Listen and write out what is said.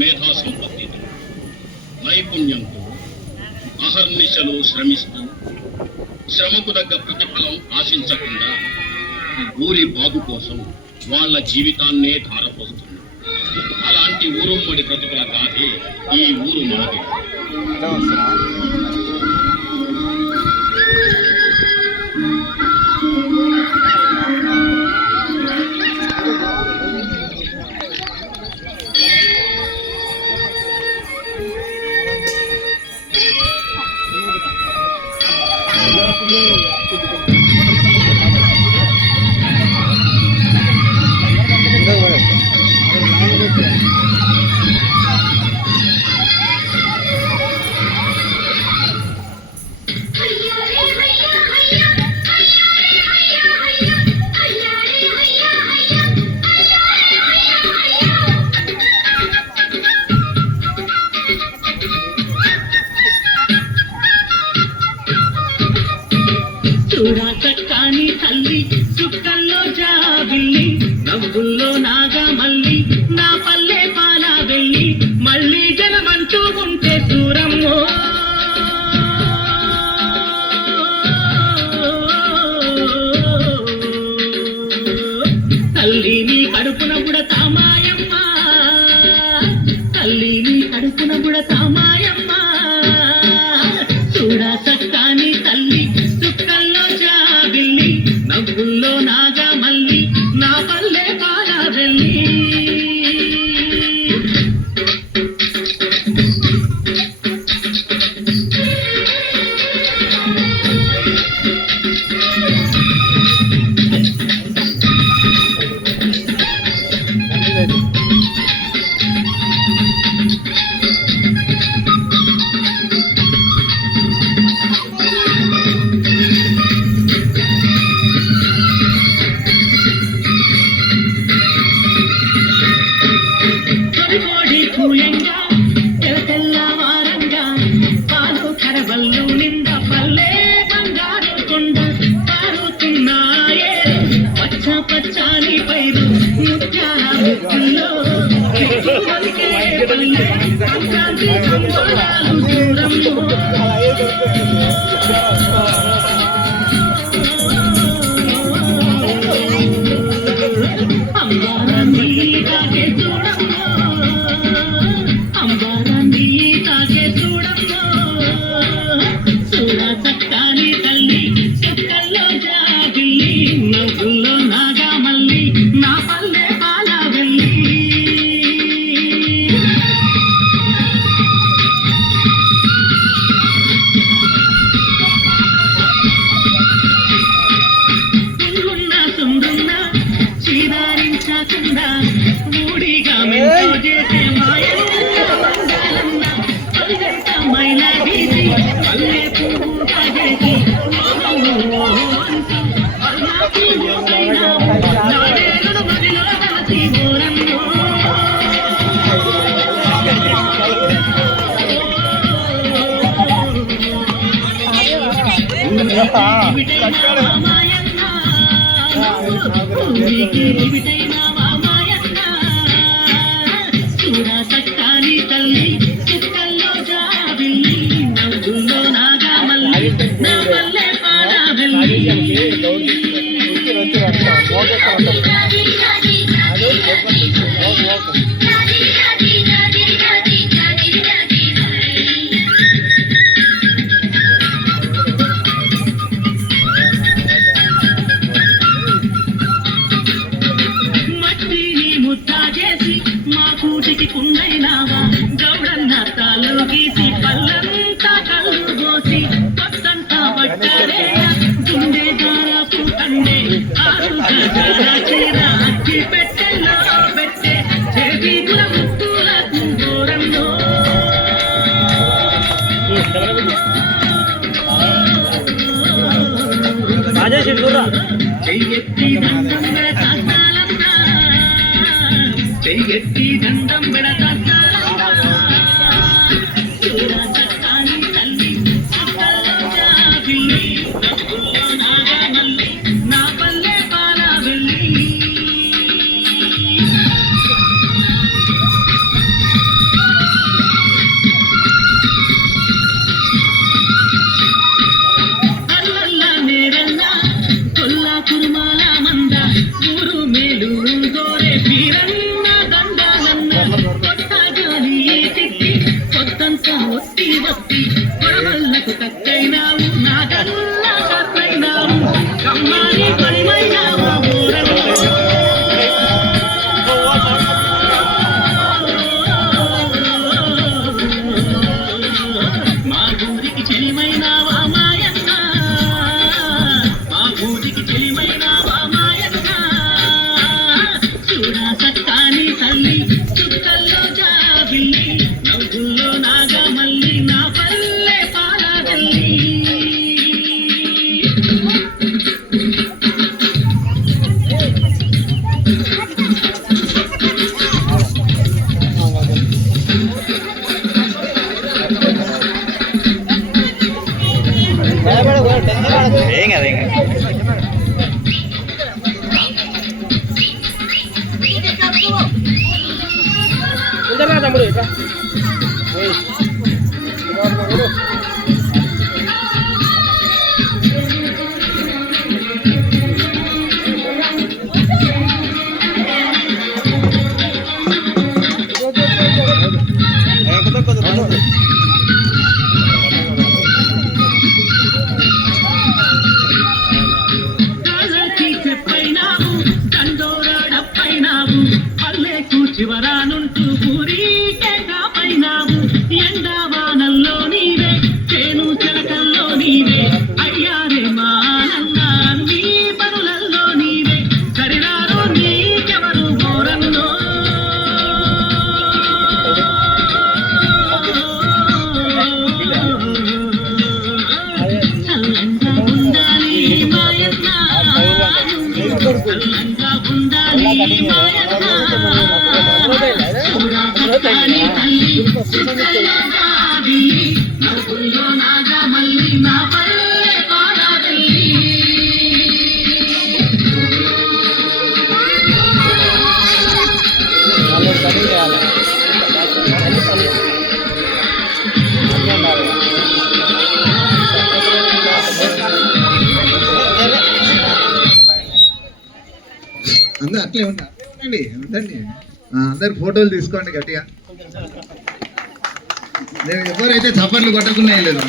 మేధా సంపత్తితో నైపుణ్యంతో అహర్నిశలు శ్రమిస్తూ శ్రమకు తగ్గ ప్రతిఫలం ఆశించకుండా ఊరి బాగు కోసం వాళ్ళ జీవితాన్నే ధారపోస్తుంది. అలాంటి ఊరుమ్మడి ప్రతిఫల గాథే ఈ ఊరు మనది. చూడాకని తల్లి చుక్కల్లో జాబిల్లి నవ్వుల్లో నాగా మల్లి నా పల్లె పాలా వెళ్ళి మళ్ళీ జనమంటూ ఉంటే దూరమ్మో తల్లి నీ కడుపున పుడతా మాయమ్మ, తల్లి నీ కడుపున పుడతా మాయమ్మ. చూడా చక్కని తల్లి చుక్కల్లో జాబిల్లి నవ్వుల్లో నాగా మల్లి నా పల్లె పాలా వెళ్ళి పచ్చాని పైరు ముత్యాల ముక్కుల్లో అంబారాన్ని తాగే చూడమ్మో, అంబారాన్ని తాగే చూడమ్మో. చూడా చక్కని తల్లి చుక్కల్లో జాబిల్లి నవ్వుల్లో నాగా మల్లి నా పల్లె పాలా వెళ్ళి పుల్లున్న సుందున్న చీదారించకుండా మూడిగా మెంతో చేసే మాయన్న మైలా తీసి పల్లె పువ్వు కాజేసి చూడా చక్కని తల్లి చుక్కల్లో జాబిల్లి నవ్వుల్లో నాగా మల్లి నా పల్లె పాలా వెళ్ళి మట్టిని ముద్దా చేసి మా కూటికి కుండైనావా గౌడన్న తాళ్ళు గీసి పల్లంతా కళ్ళు పోసి పత్తంతా పట్టారే గుండె దారాపు కండే ఆరు చీర అచ్చి పెట్టెల్లో పెట్టే చేతి ముత్తులకు దూరంలో చెయ్యెత్తి దండం పెడతాలన్నా, చెయ్యెత్తి దండం పెడతాలన్నా. చూడా చక్కని తల్లి చుక్కల్లో జాబిల్లి నవ్వుల్లో నాగా మల్లి నా పల్లె పాలా వెళ్ళి. చుక్కల్లో జాబిల్లి నవ్వుల్లో నాగమల్లి నా పల్లె పాలవెల్లి చివరానుంటూ పూరీకే కాపైనావు ఎండావానల్లో నీవే చేను చెలకల్లో నీవే అయ్యారే మానన్న నీ పనులల్లో నీవే సరిరారో నీకెవరు ఘోరంలో చల్లంగా ఉండాలి మాయన్న చల్లంగా ఉండాలి మాయన్న నవ్వుల్లో నాగమల్లి నా పల్లె పాలవెల్లి అందరూ అట్లే ఉండండి ఉండండి అందరు ఫోటోలు తీసుకోండి గట్టిగా. నేను ఎవరైతే చప్పట్లు కొట్టకుండా లేదు.